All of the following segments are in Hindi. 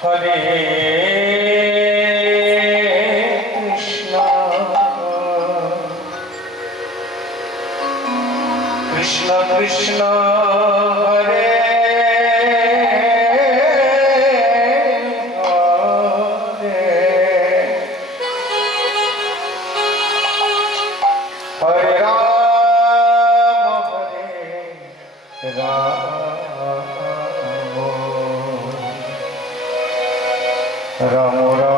Hare Rama Hare Rama Ramo, Ramo.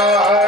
uh